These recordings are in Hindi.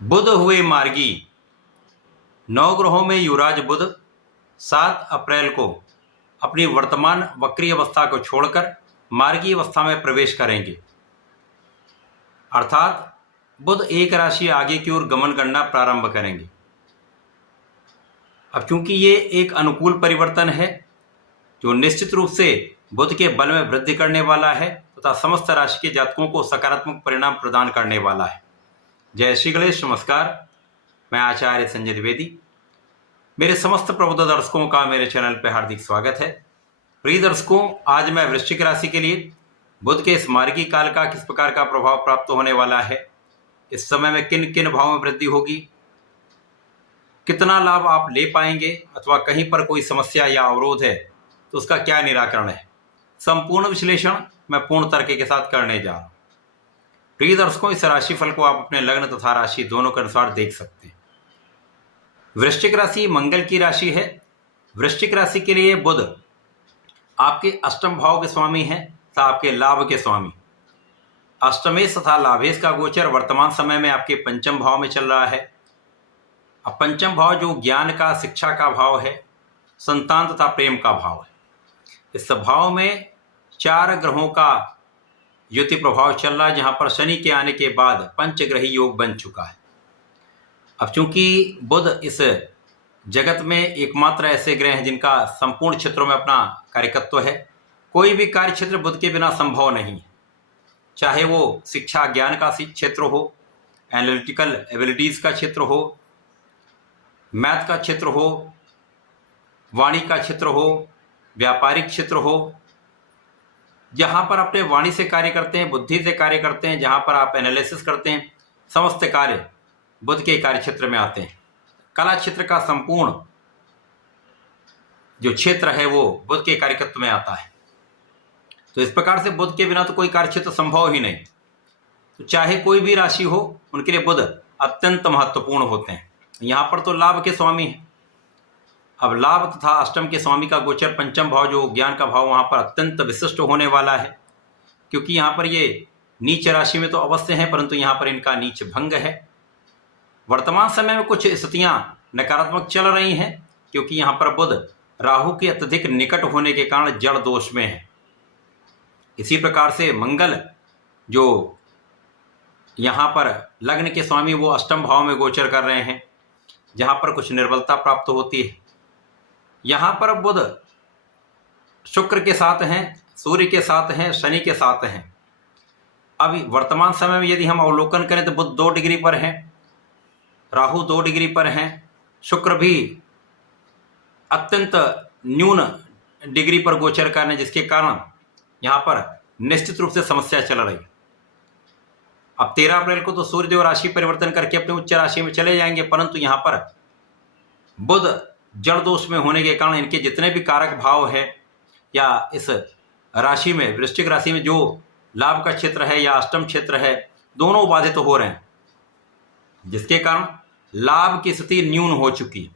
बुध हुए मार्गी। नवग्रहों में युवराज बुध 7 अप्रैल को अपनी वर्तमान वक्री अवस्था को छोड़कर मार्गी अवस्था में प्रवेश करेंगे, अर्थात बुध एक राशि आगे की ओर गमन करना प्रारंभ करेंगे। अब चूंकि ये एक अनुकूल परिवर्तन है जो निश्चित रूप से बुध के बल में वृद्धि करने वाला है तथा समस्त राशि के जातकों को सकारात्मक परिणाम प्रदान करने वाला है। जय श्री गणेश, नमस्कार। मैं आचार्य संजय द्विवेदी। मेरे समस्त प्रबुद्ध दर्शकों का मेरे चैनल पर हार्दिक स्वागत है। प्रिय दर्शकों, आज मैं वृश्चिक राशि के लिए बुध के इस मार्गी काल का किस प्रकार का प्रभाव प्राप्त होने वाला है, इस समय में किन किन भावों में वृद्धि होगी, कितना लाभ आप ले पाएंगे अथवा कहीं पर कोई समस्या या अवरोध है तो उसका क्या निराकरण है, संपूर्ण विश्लेषण मैं पूर्ण तर्क के साथ करने जा रहा हूं। प्रिय दर्शकों, इस राशिफल को आप अपने लग्न तथा राशि दोनों के अनुसार देख सकते हैं। वृश्चिक राशि मंगल की राशि है। वृश्चिक राशि के लिए बुध आपके अष्टम भाव के स्वामी हैं तथा आपके लाभ के स्वामी। अष्टमेश तथा लाभेश का गोचर वर्तमान समय में आपके पंचम भाव में चल रहा है। अब पंचम भाव जो ज्ञान का, शिक्षा का भाव है, संतान तथा प्रेम का भाव है। इस भाव में 4 ग्रहों का युति प्रभाव चल रहा है, जहां पर शनि के आने के बाद पंचग्रही योग बन चुका है। अब चूंकि बुध इस जगत में एकमात्र ऐसे ग्रह हैं जिनका संपूर्ण क्षेत्रों में अपना कार्यकत्व है। कोई भी कार्य क्षेत्र बुध के बिना संभव नहीं है, चाहे वो शिक्षा ज्ञान का क्षेत्र हो, एनालिटिकल एबिलिटीज का क्षेत्र हो, मैथ का क्षेत्र हो, वाणी का क्षेत्र हो, व्यापारिक क्षेत्र हो। जहाँ पर अपने वाणी से कार्य करते हैं, बुद्धि से कार्य करते हैं, जहाँ पर आप एनालिसिस करते हैं, समस्त कार्य बुध के कार्य क्षेत्र में आते हैं। कला क्षेत्र का संपूर्ण जो क्षेत्र है वो बुध के कार्यकत्व में आता है। तो इस प्रकार से बुध के बिना तो कोई कार्य क्षेत्र संभव ही नहीं। तो चाहे कोई भी राशि हो, उनके लिए बुध अत्यंत महत्वपूर्ण होते हैं। यहाँ पर तो लाभ के स्वामी हैं। अब लाभ तथा अष्टम के स्वामी का गोचर पंचम भाव जो ज्ञान का भाव, वहाँ पर अत्यंत विशिष्ट होने वाला है, क्योंकि यहाँ पर ये नीच राशि में तो अवश्य है, परंतु यहाँ पर इनका नीच भंग है। वर्तमान समय में कुछ स्थितियाँ नकारात्मक चल रही हैं, क्योंकि यहाँ पर बुध राहु के अत्यधिक निकट होने के कारण जड़ दोष में है। इसी प्रकार से मंगल जो यहाँ पर लग्न के स्वामी वो अष्टम भाव में गोचर कर रहे हैं, जहाँ पर कुछ निर्बलता प्राप्त होती है। यहाँ पर बुध शुक्र के साथ हैं, सूर्य के साथ हैं, शनि के साथ हैं। अभी वर्तमान समय में यदि हम अवलोकन करें तो बुध 2 डिग्री पर हैं, राहु 2 डिग्री पर हैं, शुक्र भी अत्यंत न्यून डिग्री पर गोचर कर रहे हैं, जिसके कारण यहाँ पर निश्चित रूप से समस्या चल रही है। अब 13 अप्रैल को तो सूर्यदेव राशि परिवर्तन करके अपने उच्च राशि में चले जाएंगे, परंतु यहाँ पर बुध जड़ दोष में होने के कारण इनके जितने भी कारक भाव है या इस राशि में, वृश्चिक राशि में जो लाभ का क्षेत्र है या अष्टम क्षेत्र है, दोनों बाधित हो रहे हैं, जिसके कारण लाभ की स्थिति न्यून हो चुकी है।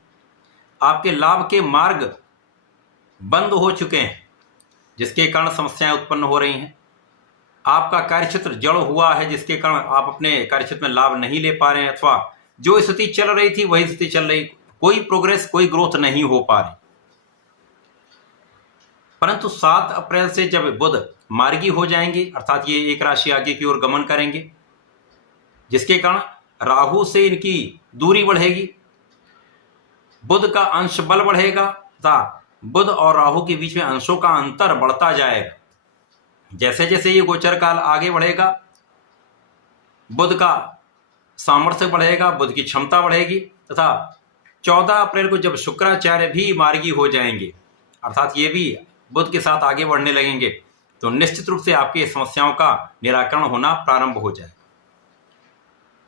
आपके लाभ के मार्ग बंद हो चुके हैं, जिसके कारण समस्याएं उत्पन्न हो रही हैं। आपका कार्यक्षेत्र जड़ हुआ है, जिसके कारण आप अपने कार्यक्षेत्र में लाभ नहीं ले पा रहे हैं, अथवा जो स्थिति चल रही थी वही स्थिति चल रही, कोई प्रोग्रेस, कोई ग्रोथ नहीं हो पा रही। परंतु 7 अप्रैल से जब बुध मार्गी हो जाएंगे, अर्थात ये एक राशि आगे की ओर गमन करेंगे, जिसके कारण राहु से इनकी दूरी बढ़ेगी, बुध का अंश बल बढ़ेगा तथा बुध और राहु के बीच में अंशों का अंतर बढ़ता जाएगा। जैसे जैसे ये गोचर काल आगे बढ़ेगा, बुध का सामर्थ्य बढ़ेगा, बुध की क्षमता बढ़ेगी तथा 14 अप्रैल को जब शुक्राचार्य भी मार्गी हो जाएंगे, अर्थात ये भी बुध के साथ आगे बढ़ने लगेंगे, तो निश्चित रूप से आपकी समस्याओं का निराकरण होना प्रारंभ हो जाए।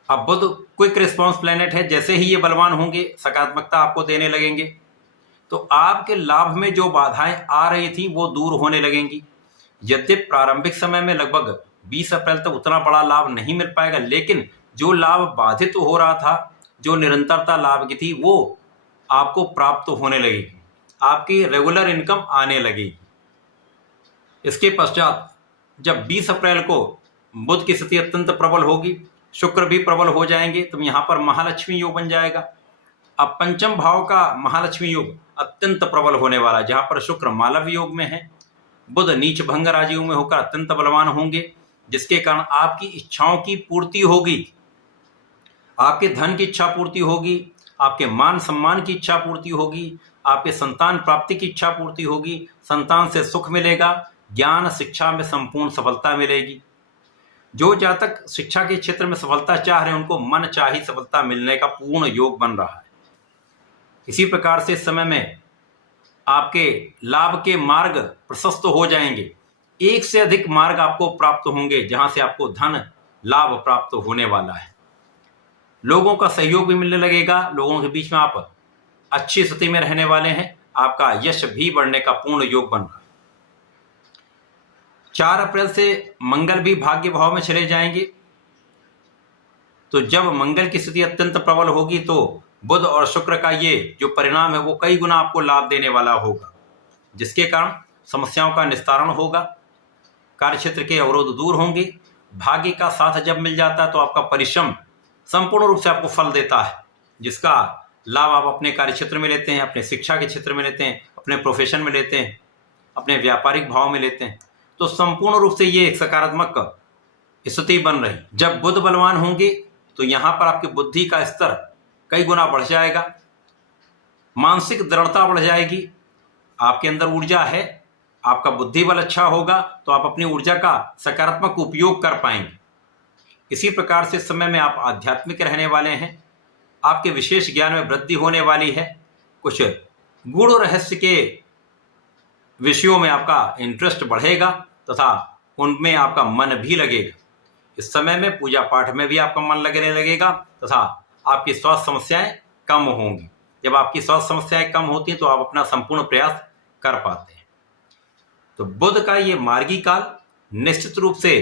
अब बुध क्विक रिस्पॉन्स प्लैनेट है, जैसे ही ये बलवान होंगे सकारात्मकता आपको देने लगेंगे, तो आपके लाभ में जो बाधाएं आ रही थी वो दूर होने लगेंगी। यद्यपि प्रारंभिक समय में लगभग 20 अप्रैल तक उतना बड़ा लाभ नहीं मिल पाएगा, लेकिन जो लाभ बाधित हो रहा था, जो निरंतरता लाभ की थी, वो आपको प्राप्त होने लगेगी, आपकी रेगुलर इनकम आने लगेगी। इसके पश्चात जब 20 अप्रैल को बुध की स्थिति अत्यंत प्रबल होगी, शुक्र भी प्रबल हो जाएंगे, तो यहाँ पर महालक्ष्मी योग बन जाएगा। अब पंचम भाव का महालक्ष्मी योग अत्यंत प्रबल होने वाला है, जहाँ पर शुक्र मालव योग में है, बुध नीच भंग राजयोग में होकर अत्यंत बलवान होंगे, जिसके कारण आपकी इच्छाओं की पूर्ति होगी, आपके धन की इच्छा पूर्ति होगी, आपके मान सम्मान की इच्छा पूर्ति होगी, आपके संतान प्राप्ति की इच्छा पूर्ति होगी, संतान से सुख मिलेगा, ज्ञान शिक्षा में संपूर्ण सफलता मिलेगी। जो जातक शिक्षा के क्षेत्र में सफलता चाह रहे हैं उनको मन चाही सफलता मिलने का पूर्ण योग बन रहा है। इसी प्रकार से इस समय में आपके लाभ के मार्ग प्रशस्त हो जाएंगे, एक से अधिक मार्ग आपको प्राप्त होंगे, जहां से आपको धन लाभ प्राप्त होने वाला है। लोगों का सहयोग भी मिलने लगेगा, लोगों के बीच में आप अच्छी स्थिति में रहने वाले हैं, आपका यश भी बढ़ने का पूर्ण योग बन रहा है। 4 अप्रैल से मंगल भी भाग्य भाव में चले जाएंगे, तो जब मंगल की स्थिति अत्यंत प्रबल होगी तो बुध और शुक्र का ये जो परिणाम है वो कई गुना आपको लाभ देने वाला होगा, जिसके कारण समस्याओं का निस्तारण होगा, कार्यक्षेत्र के अवरोध दूर होंगे। भाग्य का साथ जब मिल जाता है तो आपका परिश्रम संपूर्ण रूप से आपको फल देता है, जिसका लाभ आप अपने कार्यक्षेत्र में लेते हैं, अपने शिक्षा के क्षेत्र में लेते हैं, अपने प्रोफेशन में लेते हैं, अपने व्यापारिक भाव में लेते हैं। तो संपूर्ण रूप से ये एक सकारात्मक स्थिति बन रही। जब बुध बलवान होंगे तो यहाँ पर आपकी बुद्धि का स्तर कई गुना बढ़ जाएगा, मानसिक दृढ़ता बढ़ जाएगी, आपके अंदर ऊर्जा है, आपका बुद्धि बल अच्छा होगा तो आप अपनी ऊर्जा का सकारात्मक उपयोग कर पाएंगे। इसी प्रकार से इस समय में आप आध्यात्मिक रहने वाले हैं, आपके विशेष ज्ञान में वृद्धि होने वाली है, कुछ गूढ़ रहस्य के विषयों में आपका इंटरेस्ट बढ़ेगा तथा उनमें आपका मन भी लगेगा। इस समय में पूजा पाठ में भी आपका मन लगने लगेगा तथा आपकी स्वास्थ्य समस्याएं कम होंगी। जब आपकी स्वास्थ्य समस्याएं कम होती हैं तो आप अपना संपूर्ण प्रयास कर पाते हैं। तो बुध का ये मार्गी काल निश्चित रूप से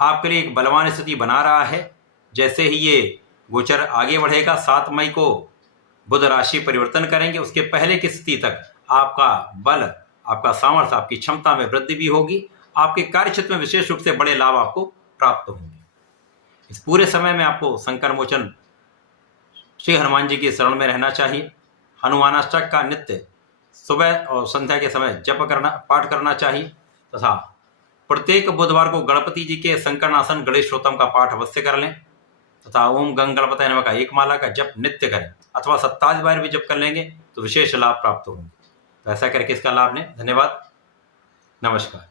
आपके लिए एक बलवान स्थिति बना रहा है। जैसे ही ये गोचर आगे बढ़ेगा, 7 मई को बुध राशि परिवर्तन करेंगे, उसके पहले की स्थिति तक आपका बल, आपका सामर्थ्य, आपकी क्षमता में वृद्धि भी होगी, आपके कार्यक्षेत्र में विशेष रूप से बड़े लाभ आपको प्राप्त होंगे। इस पूरे समय में आपको संकर मोचन श्री हनुमान जी की शरण में रहना चाहिए। हनुमानाष्टक का नित्य सुबह और संध्या के समय पाठ करना चाहिए तथा प्रत्येक बुधवार को गणपति जी के संकरनासन गणेश स्तोत्रम का पाठ अवश्य कर लें तथा ओम गंग गणपतये नमः का 1 माला का जप नित्य करें अथवा 27 बार भी जप कर लेंगे तो विशेष लाभ प्राप्त होंगे। तो ऐसा करके इसका लाभ लें। धन्यवाद, नमस्कार।